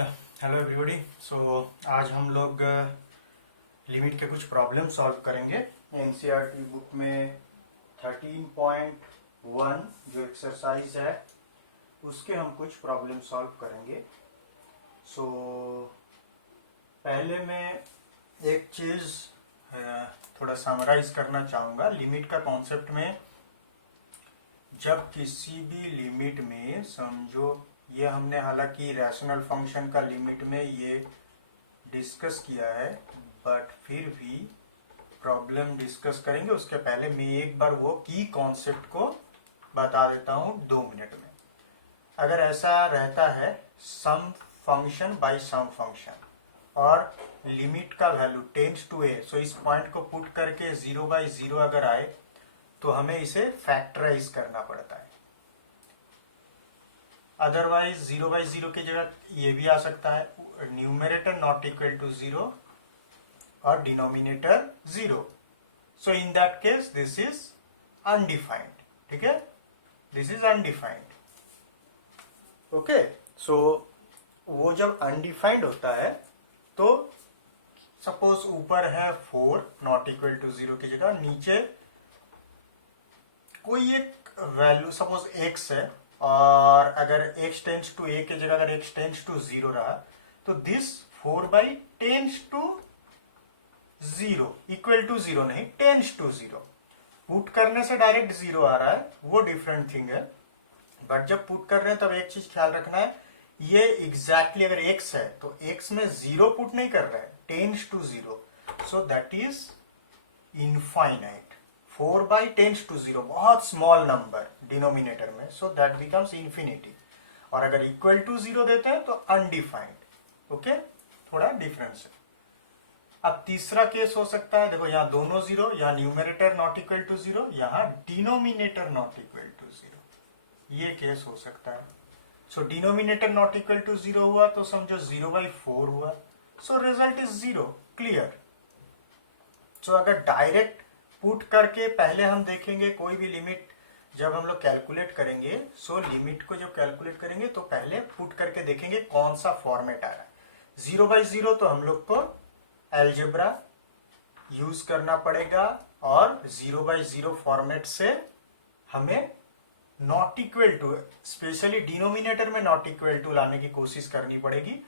Hello everybody. सो आज हम लोग लिमिट के कुछ प्रॉब्लम सॉल्व करेंगे। एनसीईआरटी बुक में 13.1 जो एक्सरसाइज है उसके हम कुछ प्रॉब्लम सॉल्व करेंगे। सो पहले मैं एक चीज़ थोड़ा समराइज करना चाहूँगा लिमिट का कॉन्सेप्ट में। जब किसी भी लिमिट में समझो, ये हमने हालांकि रैशनल फंक्शन का लिमिट में ये डिस्कस किया है, बट फिर भी प्रॉब्लम डिस्कस करेंगे उसके पहले मैं एक बार वो की कॉन्सेप्ट को बता देता हूँ 2 मिनट में। अगर ऐसा रहता है सम फंक्शन बाय सम फंक्शन और लिमिट का वैल्यू टेंड्स टू ए, सो इस पॉइंट को पुट करके 0/0 अगर आए तो हमें इसे फैक्टराइज करना पड़ता है। अदरवाइज 0/0 की जगह ये भी आ सकता है, न्यूमरेटर नॉट इक्वल टू 0 और denominator 0। So in that case this is undefined. ठीक है, दिस इज अनडिफाइंड। ओके, सो वो जब अनडिफाइंड होता है तो सपोज ऊपर है 4 नॉट इक्वल टू 0 की जगह, नीचे कोई एक वैल्यू सपोज x है और अगर x टेंस टू a की जगह अगर x टेंस टू 0 रहा तो this 4 tends to 0 equal to 0 नहीं, टेंस टू 0। पुट करने से डायरेक्ट 0 आ रहा है वो डिफरेंट थिंग है, बट जब पुट कर रहे हैं तब एक चीज ख्याल रखना है, ये एग्जैक्टली अगर x है तो x में 0 पुट नहीं कर रहा है, tends to 0, so that is infinite. 4 tends to 0 बहुत स्मॉल नंबर डिनोमिनेटर में, सो दैट बिकम्स इन्फिनिटी। और अगर इक्वल टू 0 देते हैं तो अनडिफाइंड। ओके, थोड़ा डिफरेंस है। अब तीसरा केस हो सकता है, देखो यहाँ दोनों 0, यहाँ न्यूमरेटर नॉट इक्वल टू 0, यहाँ डिनोमिनेटर नॉट इक्वल टू 0, ये केस हो सकता है। So denominator not equal to 0 हुआ तो समझो 0/4 हुआ, so result is 0, clear. So अगर डायरेक्ट पुट करके पहले हम देखेंगे कोई भी लिमिट जब हम लोग कैलकुलेट करेंगे, सो लिमिट को जब कैलकुलेट करेंगे तो पहले पुट करके देखेंगे कौन सा फॉर्मेट आ रहा है। 0/0 तो हम लोग को अलजेब्रा यूज करना पड़ेगा और 0/0 फॉर्मेट से हमें not equal to, specially denominator में नॉट इक्वल टू लाने की कोशिश करनी पड़ेगी।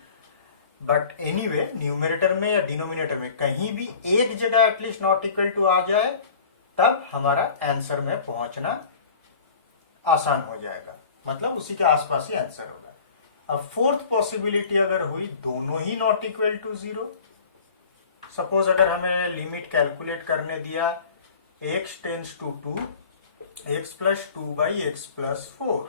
बट एनीवे न्यूमरेटर में या डिनोमिनेटर में कहीं भी एक जगह एटलीस्ट नॉट इक्वल टू आ जाए तब हमारा आंसर में पहुंचना आसान हो जाएगा, मतलब उसी के आसपास ही आंसर होगा। अब फोर्थ पॉसिबिलिटी अगर हुई दोनों ही नॉट इक्वल टू 0, सपोज अगर हमें लिमिट कैलकुलेट करने दिया x tends to 2, x plus 2/x+4,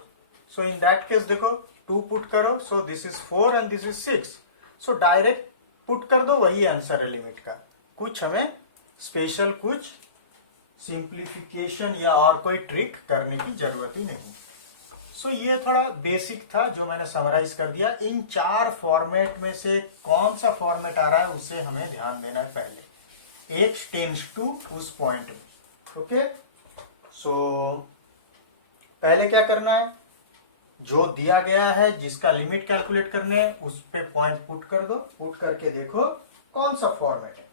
so in that case देखो 2 पुट करो, so this is 4 and this is 6, so direct put कर दो, वही आंसर है लिमिट का। कुछ हमें स्पेशल कुछ सिंप्लीफिकेशन या और कोई ट्रिक करने की जरूरत ही नहीं। सो ये थोड़ा बेसिक था जो मैंने समराइज कर दिया। इन 4 फॉर्मेट में से कौन सा फॉर्मेट आ रहा है उसे हमें ध्यान देना है पहले, x टेंस टू उस पॉइंट में। ओके, सो पहले क्या करना है, जो दिया गया है जिसका लिमिट कैलकुलेट करने है उस पे पॉइंट पुट कर दो, पुट करके देखो कौन सा फॉर्मेट है।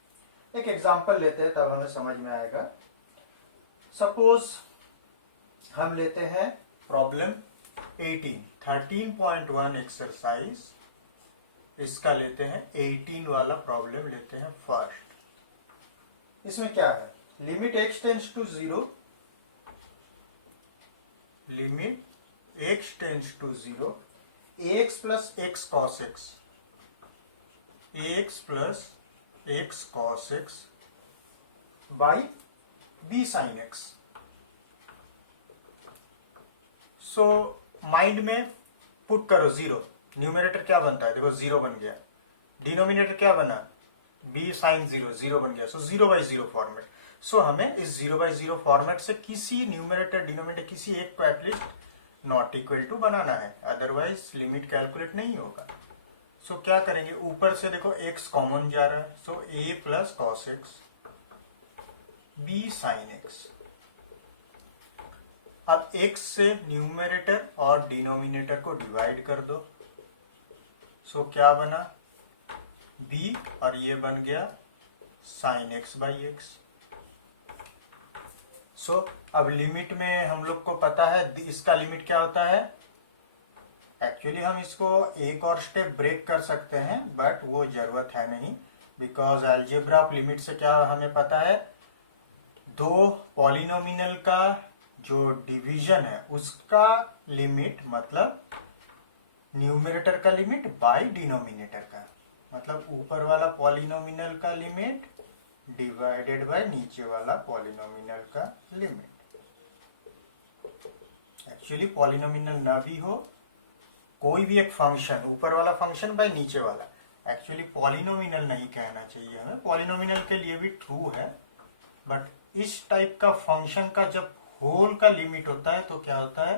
एक एग्जांपल लेते हैं तब हमें समझ में आएगा। सपोज हम लेते हैं प्रॉब्लम 13.1 एक्सरसाइज, इसका लेते हैं 18 वाला प्रॉब्लम लेते हैं फर्स्ट। इसमें क्या है, limit x tends to 0, limit x tends to 0, ax plus x cos x, ax plus x cos x by b sin x। So mind में पुट करो 0, न्यूमरेटर क्या बनता है, देखो 0 बन गया, डिनोमिनेटर क्या बना b sin 0, 0 बन गया, सो 0/0 फॉर्मेट। सो हमें इस 0/0 फॉर्मेट से किसी न्यूमरेटर डिनोमिनेटर किसी एक को एटलीस्ट नॉट इक्वल टू बनाना है, अदरवाइज लिमिट कैलकुलेट नहीं होगा। सो क्या करेंगे, ऊपर से देखो x कॉमन जा रहा है, सो a plus cos x b sin x। अब x से न्यूमरेटर और डिनोमिनेटर को डिवाइड कर दो, सो क्या बना b और ये बन गया sin x बाई एक्स। सो अब लिमिट में हम लोग को पता है इसका लिमिट क्या होता है। एक्चुअली हम इसको एक और स्टेप ब्रेक कर सकते हैं बट वो जरूरत है नहीं, बिकॉज अलजेब्रा ऑफ लिमिट से क्या हमें पता है, दो पॉलिनोमिनल का जो डिवीजन है उसका लिमिट मतलब न्यूमरेटर का लिमिट बाय डिनोमिनेटर का, मतलब ऊपर वाला पॉलिनोमिनल का लिमिट डिवाइडेड बाय नीचे वाला पॉलिनोमिनल का लिमिट। एक्चुअली पॉलिनोमिनल ना भी हो, कोई भी एक फंक्शन, ऊपर वाला फंक्शन बाय नीचे वाला, एक्चुअली पॉलिनोमिनल नहीं कहना चाहिए हमें, पॉलिनोमिनल के लिए भी ट्रू है, बट इस टाइप का फंक्शन का जब होल का लिमिट होता है तो क्या होता है,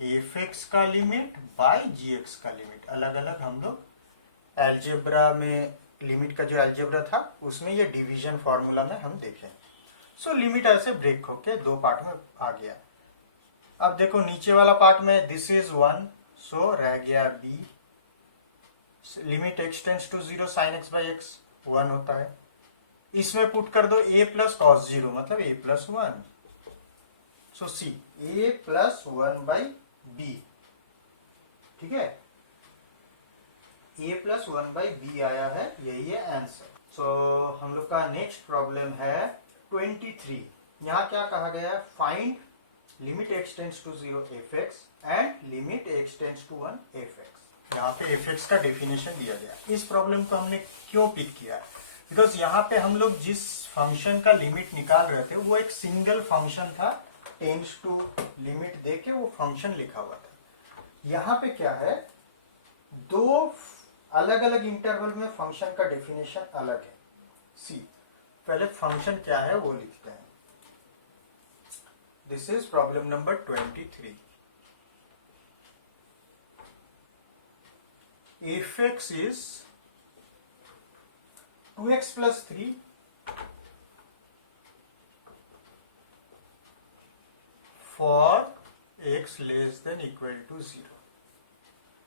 एफ एक्स का लिमिट बाय जी एक्स का लिमिट। अलग अलग हम लोग एल्जेब्रा में लिमिट का जो एल्जेब्रा था उसमें ये डिवीजन फॉर्मूला में हम देखें। सो लिमिट ऐसे ब्रेक होके दो पार्ट में आ गया। अब देखो नीचे वाला पार्ट में दिस इज 1, सो रह गया b, limit x tends to 0 sin x by x 1 होता है। इसमें पुट कर दो a प्लस cos 0 मतलब a plus 1, so c a plus 1 by b, ठीक है, a प्लस 1 बाई b आया है, यही है आंसर। सो हम लोग का नेक्स्ट प्रॉब्लम है 23। यहाँ क्या कहा गया है, find limit x tends to 0 F X and limit x tends to 1 F X. यहाँ पे एफ एक्स का डेफिनेशन दिया गया। इस प्रॉब्लम को हमने क्यों पिक किया, बिकॉज यहाँ पे हम लोग जिस फंक्शन का लिमिट निकाल रहे थे वो एक सिंगल फंक्शन था, टेंस टू लिमिट दे के वो फंक्शन लिखा हुआ था। यहाँ पे क्या है, दो अलग अलग इंटरवल में फंक्शन का डेफिनेशन अलग है। सी पहले फंक्शन क्या है वो लिखते हैं। This is problem number 23। F x is 2x plus 3 for x less than equal to 0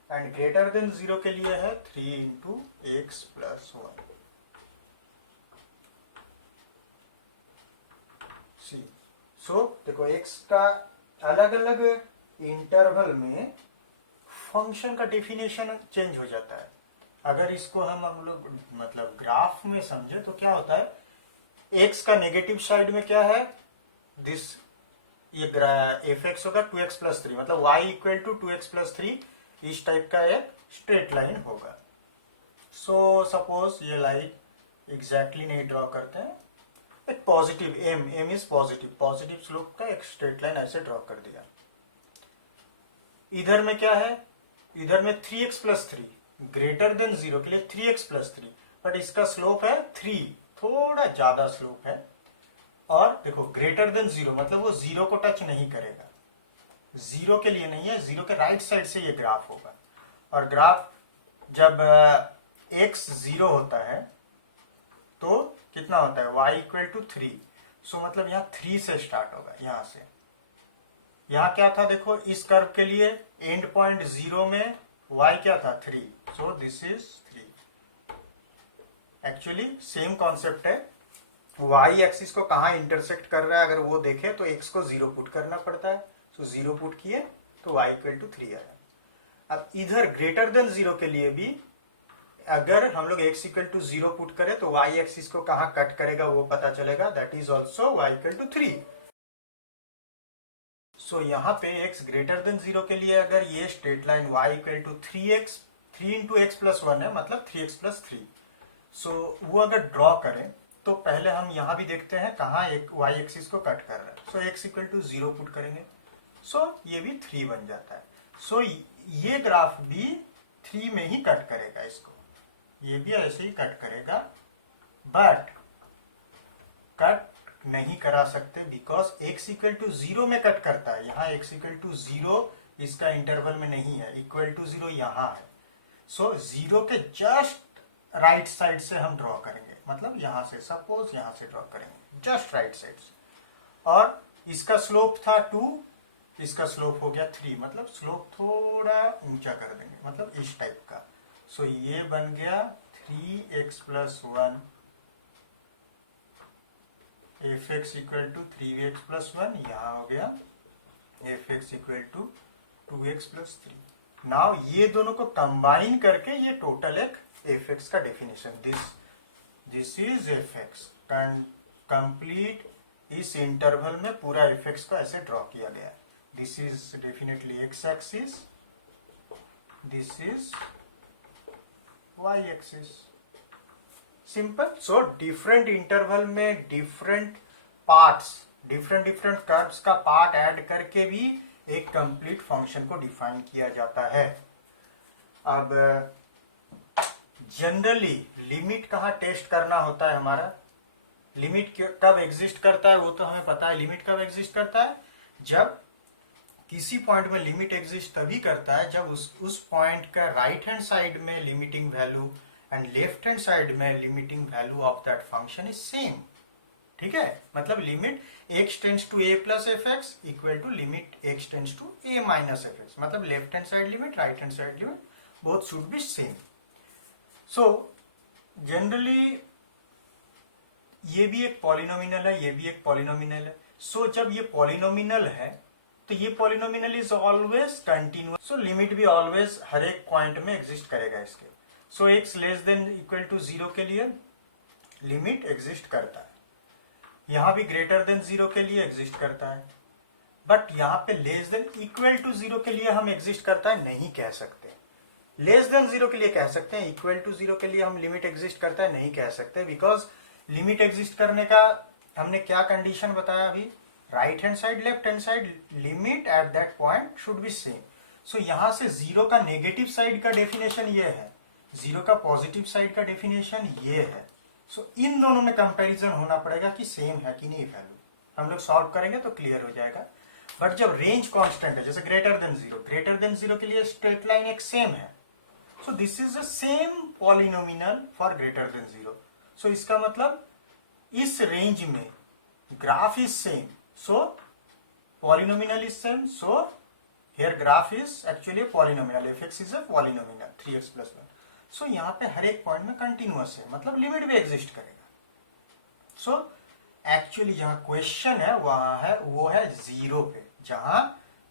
and greater than 0 के लिए है 3 इंटू एक्स प्लस 1। सी सो देखो x का अलग अलग इंटरवल में फंक्शन का डेफिनेशन चेंज हो जाता है। अगर इसको हम लोग मतलब ग्राफ में समझे तो क्या होता है, x का नेगेटिव साइड में क्या है, दिस ये एफ एक्स होगा 2x प्लस 3 मतलब y equal to 2x plus 3, इस टाइप का एक स्ट्रेट लाइन होगा। सो सपोज ये लाइन एग्जैक्टली नहीं ड्रॉ करते हैं, एक positive m is positive slope का एक स्ट्रेट लाइन ऐसे ड्रॉ कर दिया। इधर में क्या है, इधर में 3x प्लस 3 ग्रेटर देन 0 के लिए 3x प्लस 3, बट इसका स्लोप है 3, थोड़ा ज्यादा स्लोप है। और देखो ग्रेटर देन 0 मतलब वो 0 को टच नहीं करेगा, 0 के लिए नहीं है, 0 के राइट साइड से ये ग्राफ होगा। और ग्राफ जब x 0 होता है तो कितना होता है, y इक्वल टू 3, सो मतलब यहाँ 3 से स्टार्ट होगा। यहाँ से यहाँ क्या था, देखो इस कर्व के लिए एंड पॉइंट 0 में y क्या था 3, सो this is 3। Actually same concept है, y एक्सिस को कहाँ इंटरसेक्ट कर रहा है अगर वो देखे तो x को 0 पुट करना पड़ता है, सो 0 पुट किए तो y इक्वल टू 3 आया। अब इधर ग्रेटर देन 0 के लिए भी अगर हम लोग x इक्वल टू 0 पुट करें तो y एक्सिस को कहाँ कट करेगा वो पता चलेगा, that is also y equal to 3। So यहाँ पे x ग्रेटर देन 0 के लिए अगर ये straight line y equal to 3 into X plus 1 है मतलब 3x प्लस 3, सो वो अगर ड्रॉ करें तो पहले हम यहाँ भी देखते हैं कहाँ एक y एक्सिस को कट कर रहा है। सो x इक्वल टू 0 पुट करेंगे, सो ये भी 3 बन जाता है। सो ये ग्राफ भी 3 में ही कट करेगा, इसको ये भी ऐसे ही कट करेगा, बट कट नहीं करा सकते बिकॉज x इक्वल टू 0 में कट करता है। यहाँ x इक्वल टू 0 इसका इंटरवल में नहीं है, इक्वल टू 0 यहाँ है। सो 0 के जस्ट राइट साइड से हम ड्रॉ करेंगे, मतलब यहाँ से सपोज यहाँ से ड्रॉ करेंगे जस्ट राइट साइड से। और इसका स्लोप था 2, इसका स्लोप हो गया 3, मतलब स्लोप थोड़ा ऊंचा कर देंगे, मतलब इस टाइप का। सो ये बन गया 3x plus 1 F x equal to 3x plus 1, यहाँ हो गया F x equal to 2x plus 3। Now ये दोनों को कंबाइन करके ये टोटल एक एफ एक्स का definition, this is F X complete. इस इंटरवल में पूरा एफ एक्स को ऐसे ड्रॉ किया गया है। This is definitely X axis, this is Y axis, simple. So different interval में डिफरेंट पार्ट्स, डिफरेंट कर्व्स का पार्ट ऐड करके भी एक कंप्लीट फंक्शन को डिफाइन किया जाता है। अब जनरली लिमिट कहाँ टेस्ट करना होता है हमारा, लिमिट कब एग्जिस्ट करता है वो तो हमें पता है। लिमिट कब एग्जिस्ट करता है, जब किसी पॉइंट में लिमिट एग्जिस्ट तभी करता है जब उस पॉइंट का राइट हैंड साइड में limiting value and left hand side में limiting value of that function is same. ठीक है, मतलब limit x tends to a plus F x equal to limit x tends to a minus F x, मतलब left hand side limit, right hand side limit both should be same. So generally ये भी एक पॉलिनोमिनल है, ये भी एक पॉलिनोमिनल है। सो जब ये पॉलिनोमिनल है तो ये polynomial is always continuous, so limit भी ऑलवेज हर एक पॉइंट में एग्जिस्ट करेगा इसके। So x less than equal to 0 के लिए लिमिट एग्जिस्ट करता है, यहां भी ग्रेटर देन 0 के लिए एग्जिस्ट करता है, बट यहां पे लेस देन इक्वल टू 0 के लिए हम एग्जिस्ट करता है नहीं कह सकते। लेस देन 0 के लिए कह सकते हैं, इक्वल टू 0 के लिए हम लिमिट एग्जिस्ट करता है नहीं कह सकते, बिकॉज लिमिट एग्जिस्ट करने का हमने क्या कंडीशन बताया अभी, right hand side left hand side limit at that point should be same. So यहां से 0 का नेगेटिव साइड का डेफिनेशन ये है, 0 का पॉजिटिव साइड का डेफिनेशन ये है। सो इन दोनों में कंपैरिजन होना पड़ेगा कि सेम है कि नहीं वैल्यू। हम लोग सॉल्व करेंगे तो क्लियर हो जाएगा। बट जब रेंज कांस्टेंट है, जैसे ग्रेटर देन 0 के लिए स्ट्रेट लाइन एक सेम है, so this is the same polynomial for greater than 0। So इसका मतलब इस रेंज में graph is same, so polynomial is same, so here graph is actually polynomial, f x is a polynomial 3x plus 1। So यहाँ पे हर एक point में continuous है, मतलब लिमिट भी एग्जिस्ट करेगा। सो एक्चुअली जहां क्वेश्चन है वहां है वो है 0 पे, जहां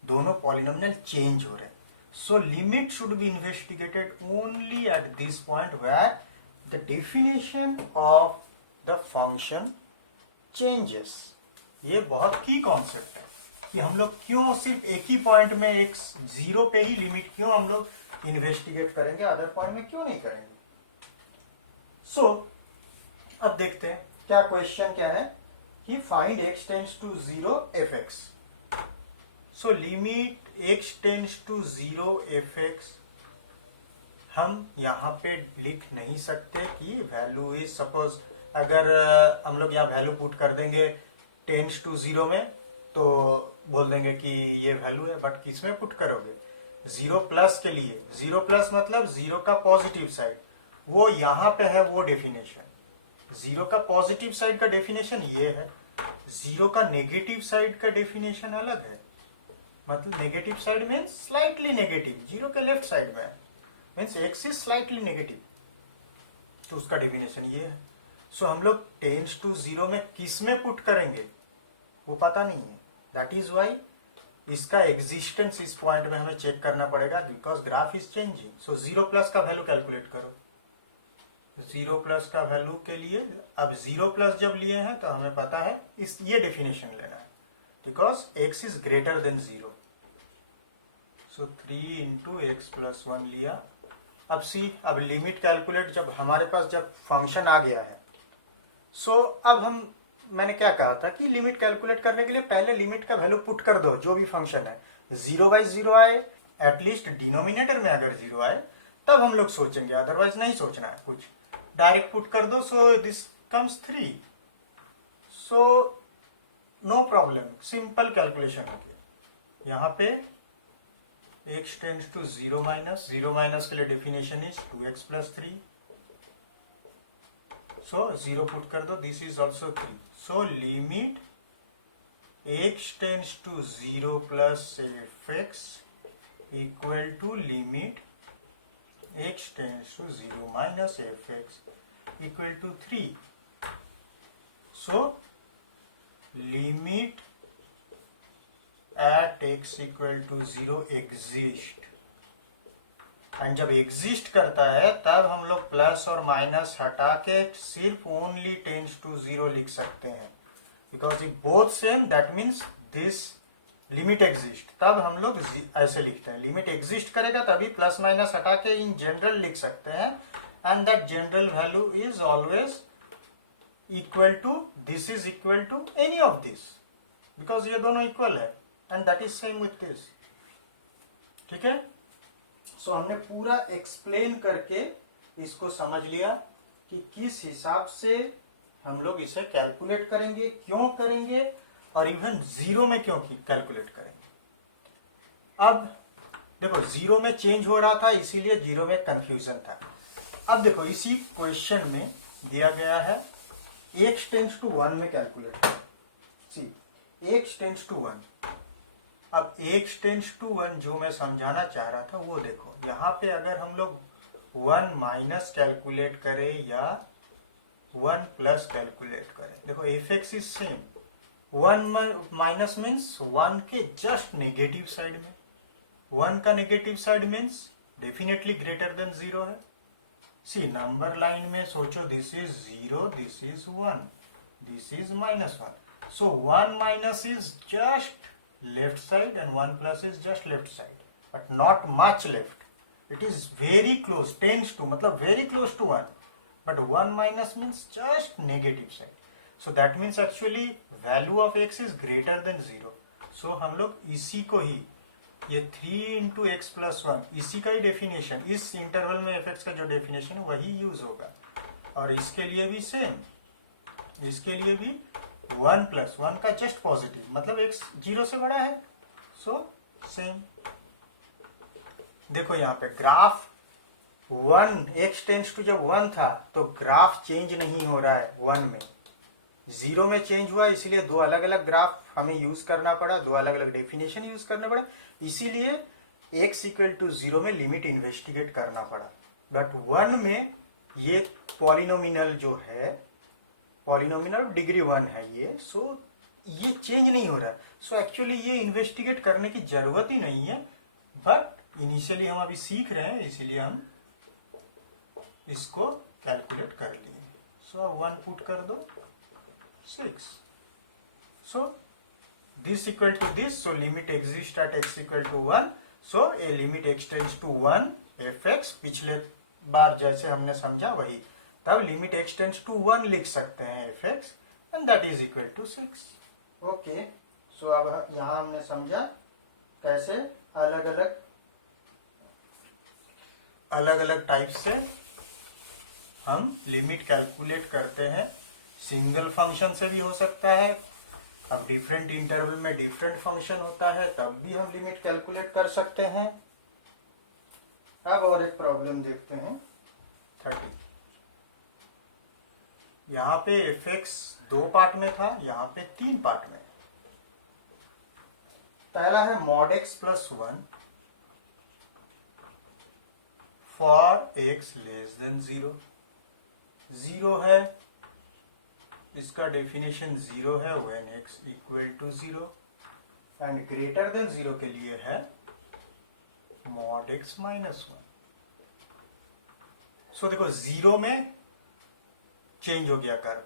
दोनों पॉलिनोमिनल चेंज हो रहे हैं। So limit should be investigated only at this point where the definition of the function changes. ये बहुत की कॉन्सेप्ट है कि हम लोग क्यों सिर्फ एक ही पॉइंट में एक 0 पे ही लिमिट क्यों हम लोग इन्वेस्टिगेट करेंगे, अदर पॉइंट में क्यों नहीं करेंगे। सो अब देखते हैं क्या क्वेश्चन क्या है कि find x tends to 0 F X. So limit x tends to 0 F X हम यहाँ पे लिख नहीं सकते कि वैल्यू इज, सपोज अगर हम लोग यहाँ वैल्यू पुट कर देंगे टेंड्स टू 0 में तो बोल देंगे कि ये वैल्यू है, बट किस में पुट करोगे, 0 प्लस के लिए। 0 प्लस मतलब 0 का पॉजिटिव साइड, वो यहाँ पे है वो डेफिनेशन। 0 का पॉजिटिव साइड का डेफिनेशन ये है, 0 का नेगेटिव साइड का डेफिनेशन अलग है। मतलब negative side means slightly negative, 0 के लेफ्ट साइड में है, means x is slightly negative, तो उसका डेफिनेशन ये है। सो हम लोग टेंड्स टू 0 में किस में पुट करेंगे वो पता नहीं है, दैट इज वाई इसका एग्जिस्टेंस इस पॉइंट में हमें चेक करना पड़ेगा, because graph is changing. So 0 plus का वैल्यू कैलकुलेट करो, 0 प्लस का वैल्यू के लिए अब 0 प्लस जब लिए हैं तो हमें पता है इस ये डेफिनेशन लेना है, because x is greater than 0। So 3 into X plus 1 लिया। अब अब लिमिट कैलकुलेट, जब हमारे पास जब फंक्शन आ गया है, सो अब मैंने क्या कहा था कि लिमिट कैलकुलेट करने के लिए पहले लिमिट का वैल्यू पुट कर दो, जो भी फंक्शन है 0 बाई 0 आए, एटलीस्ट डिनोमिनेटर में अगर 0 आए तब हम लोग सोचेंगे, अदरवाइज नहीं सोचना है कुछ, डायरेक्ट पुट कर दो। So this comes 3, so no problem, simple calculation हो गया। यहाँ पे x टेंड्स टू 0 माइनस के लिए definition is 2x plus 3, so 0 put कर दो, this is also 3। So limit x tends to 0 plus F x equal to limit x tends to 0 minus fx equal to 3. So limit at x equal to 0 exist. And जब exist करता है तब हम लोग plus और minus हटा के सिर्फ ओनली टेंड्स टू 0 लिख सकते हैं. Because if both same that means this limit exist. तब हम लोग ऐसे लिखते हैं. लिमिट एग्जिस्ट करेगा तभी प्लस माइनस हटा के इन जनरल लिख सकते हैं. And that general value is always equal to this is equal to any of this. Because ये दोनों इक्वल है and that is same with this. ठीक है. सो हमने पूरा एक्सप्लेन करके इसको समझ लिया कि किस हिसाब से हम लोग इसे कैलकुलेट करेंगे, क्यों करेंगे और इवन जीरो में क्यों कैलकुलेट करेंगे. अब देखो जीरो में चेंज हो रहा था इसीलिए जीरो में कंफ्यूजन था. अब देखो इसी क्वेश्चन में दिया गया है x टेंड्स टू 1 में कैलकुलेट करें. सी x टेंड्स टू 1. अब x टेंड्स टू 1 जो मैं समझाना चाह रहा था वो देखो यहाँ पे अगर हम लोग 1 माइनस कैलकुलेट करें या 1 प्लस कैलकुलेट करें. देखो fx is same. 1 minus means 1 के जस्ट नेगेटिव साइड में. 1 का negative side means definitely greater than 0 है. सी नंबर लाइन में सोचो this is 0, this is 1, this is -1. So 1 minus is just left side and 1 plus is just left side, but not much left. It is very close, tends to मतलब very close to 1, but 1 minus means just negative side. So that means actually value of x is greater than 0. So हम लोग इसी को ही ये 3 into x plus 1 इसी का ही definition, इस interval में fx का जो डेफिनेशन है वही यूज होगा. और इसके लिए भी सेम, इसके लिए भी 1 प्लस 1 का जस्ट पॉजिटिव मतलब x 0 से बड़ा है. So same. देखो यहाँ पे ग्राफ 1 x टेंड्स टू जब 1 था तो ग्राफ चेंज नहीं हो रहा है 1 में. 0 में चेंज हुआ इसलिए दो अलग अलग ग्राफ हमें यूज करना पड़ा, दो अलग अलग डेफिनेशन यूज करना पड़ा. इसीलिए x इक्वल टू 0 में लिमिट इन्वेस्टिगेट करना पड़ा. बट 1 में ये पॉलिनोमिनल जो है, पॉलिनोमिनल डिग्री 1 है ये. सो ये चेंज नहीं हो रहा. सो एक्चुअली ये इन्वेस्टिगेट करने की जरूरत ही नहीं है. बट इनिशियली हम अभी सीख रहे हैं इसीलिए हम इसको कैलकुलेट कर लिए. सो 1 पुट कर दो 6. So this equal to this. So limit exist at x equal to 1. So A limit x tends to 1 fx. पिछले बार जैसे हमने समझा वही. तब लिमिट x टेंड्स टू 1 लिख सकते हैं fx and that is equal to 6. Okay. So अब यहाँ हमने समझा कैसे अलग अलग टाइप से हम लिमिट कैलकुलेट करते हैं. सिंगल फंक्शन से भी हो सकता है. अब डिफरेंट इंटरवल में डिफरेंट फंक्शन होता है तब भी हम लिमिट कैलकुलेट कर सकते हैं. अब और एक प्रॉब्लम देखते हैं 30. यहाँ पे fx 2 पार्ट में था, यहाँ पे 3 पार्ट में. पहला है mod x plus 1 for x less than 0. 0 है, इसका डेफिनेशन 0 है when x equal to 0 and greater than 0 के लिए है mod x माइनस 1. सो देखो 0 में चेंज हो गया कर्व.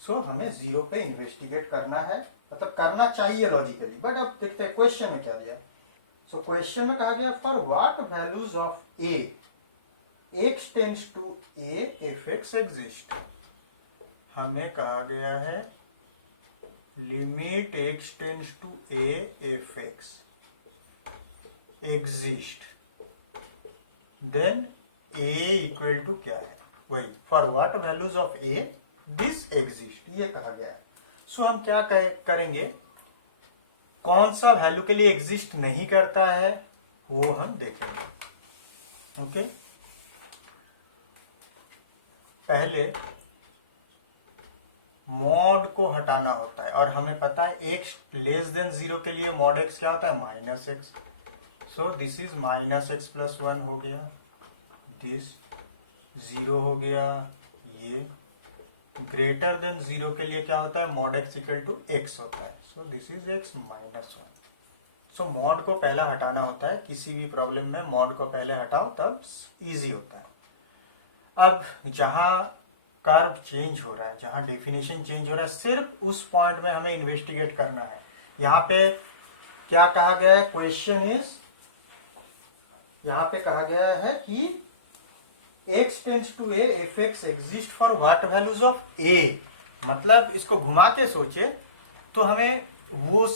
सो हमें 0 पे इन्वेस्टिगेट करना है, मतलब करना चाहिए लॉजिकली. बट अब देखते हैं क्वेश्चन में क्या दिया है. सो क्वेश्चन में कहा गया for what values of a x tends to a fx exist. हमें कहा गया है limit x tends to a fx exist. Then a equal to क्या है वही for what values of a this exist ये कहा गया है. सो हम क्या करेंगे, कौन सा वैल्यू के लिए एग्जिस्ट नहीं करता है वो हम देखेंगे. ओके. पहले मॉड को हटाना होता है और हमें पता है x लेस देन 0 के लिए मॉड x क्या होता है -x. So this is -x plus 1 हो गया. दिस 0 हो गया। ये ग्रेटर देन 0 के लिए क्या होता है, mod x equal to x होता है। So this is x minus 1। So mod को पहला हटाना होता है, किसी भी प्रॉब्लम में मॉड को पहले हटाओ तब इजी होता है। अब जहां कर्व चेंज हो रहा है, जहां डेफिनेशन चेंज हो रहा है, सिर्फ उस पॉइंट में हमें इन्वेस्टिगेट करना है। यहाँ पे क्या कहा गया है, क्वेश्चन इज, यहाँ पे कहा गया है कि x tends to a F X exist for what values of a। मतलब इसको घुमा के सोचे तो हमें वो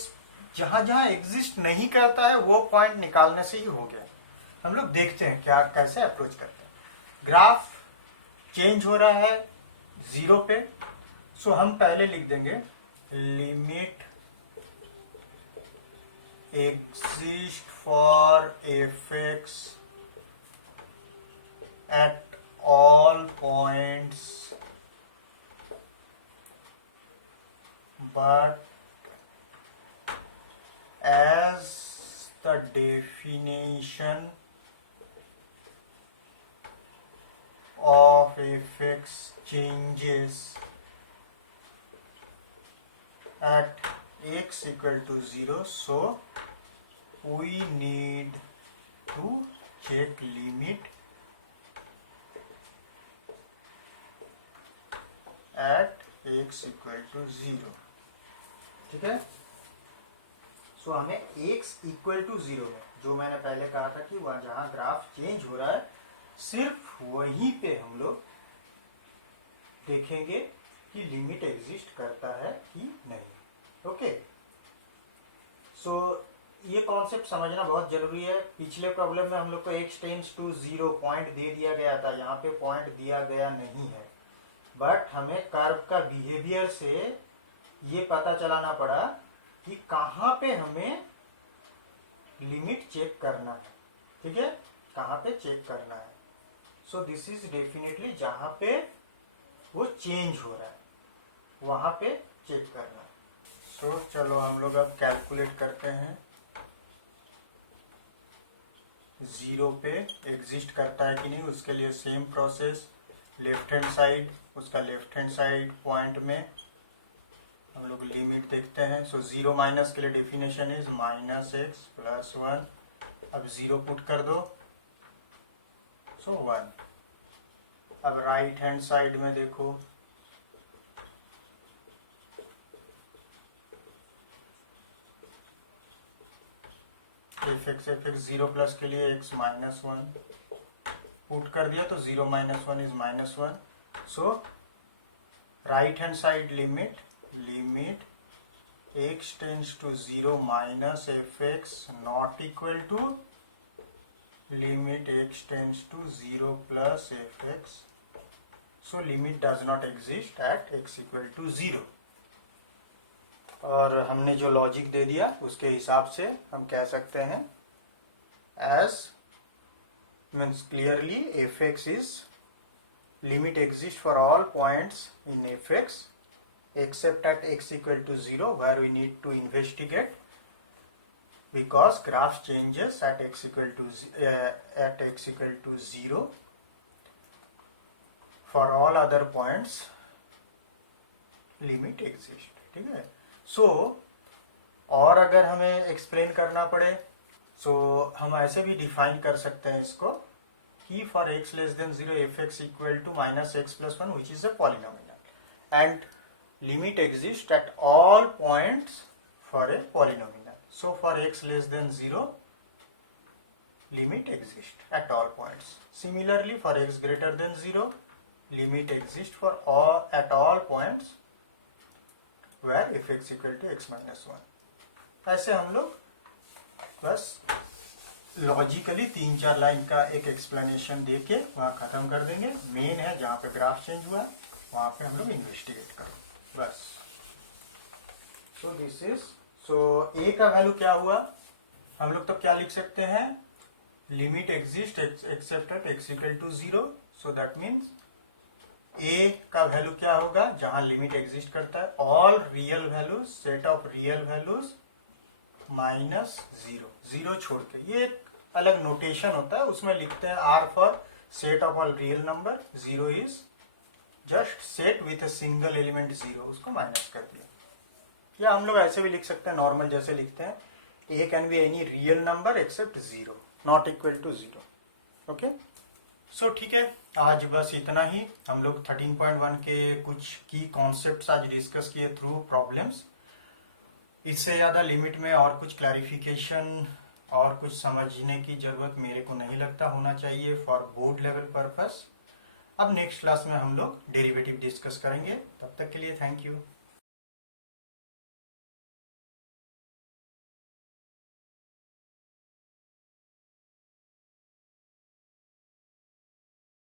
जहां जहां एग्जिस्ट नहीं करता है वो पॉइंट निकालने से ही हो गया। हम लोग देखते हैं क्या कैसे अप्रोच करते हैं। ग्राफ चेंज हो रहा है 0 पे, सो हम पहले लिख देंगे limit exist for F x at all points but as the definition of fx changes at x equal to 0, so we need to check limit at x equal to 0। ठीक है। सो हमें x इक्वल टू 0 में, जो मैंने पहले कहा था कि वहां जहां ग्राफ चेंज हो रहा है सिर्फ वहीं पे हम लोग देखेंगे कि लिमिट एग्जिस्ट करता है कि नहीं। ओके, सो ये कॉन्सेप्ट समझना बहुत जरूरी है। पिछले प्रॉब्लम में हम लोग को x टेंड्स टू 0 पॉइंट दे दिया गया था, यहाँ पे पॉइंट दिया गया नहीं है, बट हमें कर्व का बिहेवियर से ये पता चलाना पड़ा कि कहाँ पे हमें लिमिट चेक करना है। ठीक है, कहाँ पे चेक करना है। सो दिस इज डेफिनेटली जहां पे वो चेंज हो रहा है वहां पे चेक करना। सो चलो हम लोग अब कैलकुलेट करते हैं। 0 पे एग्जिस्ट करता है कि नहीं, उसके लिए same process. Left hand side, उसका लेफ्ट हैंड साइड पॉइंट में हम लोग लिमिट देखते हैं। सो 0 माइनस के लिए definition is minus x plus 1। अब 0 पुट कर दो, सो 1। अब राइट हैंड साइड में देखो, एफ एक्स 0 प्लस के लिए x माइनस 1 पुट कर दिया तो 0 माइनस 1 इज minus 1। So right hand side limit x tends to 0 minus F X not equal to limit x tends to 0 plus F X. So limit does not exist at x equal to 0। और हमने जो logic दे दिया उसके हिसाब से हम कह सकते हैं as means clearly fx is limit exists for all points in fx except at x equal to 0 where we need to investigate because graph changes at x equal to 0. For all other points limit exists। ठीक है। सो और अगर हमें explain करना पड़े सो हम ऐसे भी डिफाइन कर सकते हैं इसको कि for x less than 0 F x equal to minus x plus 1 which is a polynomial and limit exist at all points for a polynomial. So for x less than 0 limit exist at all points. Similarly for x greater than 0 limit exist for all at all points where fx equal to x minus 1। ऐसे हम लोग बस logically 3-4 line का एक explanation देके वहाँ खत्म कर देंगे। मेन है जहाँ पे ग्राफ चेंज हुआ वहाँ पे हम लोग इन्वेस्टिगेट करो बस। सो दिस इज ए का वैल्यू क्या हुआ, हम लोग तो क्या लिख सकते हैं, limit exist except at x equal to 0। So that means a का वैल्यू क्या होगा, जहां लिमिट एग्जिस्ट करता है all real values set of real values minus 0 छोड़ के। ये एक अलग नोटेशन होता है, उसमें लिखते हैं R for set of all real number, zero is just set with a single element zero, उसको माइनस कर दिया। या हम लोग ऐसे भी लिख सकते हैं, नॉर्मल जैसे लिखते हैं, a can be any real number except zero not equal to zero. Okay, so ठीक है, आज बस इतना ही। हम लोग 13.1 के कुछ की कॉन्सेप्ट्स आज डिस्कस किए थ्रू प्रॉब्लम्स। इससे ज़्यादा लिमिट में और कुछ क्लैरिफिकेशन और कुछ समझने की जरूरत मेरे को नहीं लगता होना चाहिए फॉर बोर्ड लेवल पर्पस। अब नेक्स्ट क्लास में हम लोग डेरिवेटिव डिस्कस करेंगे। तब तक के लिए थैंक यू।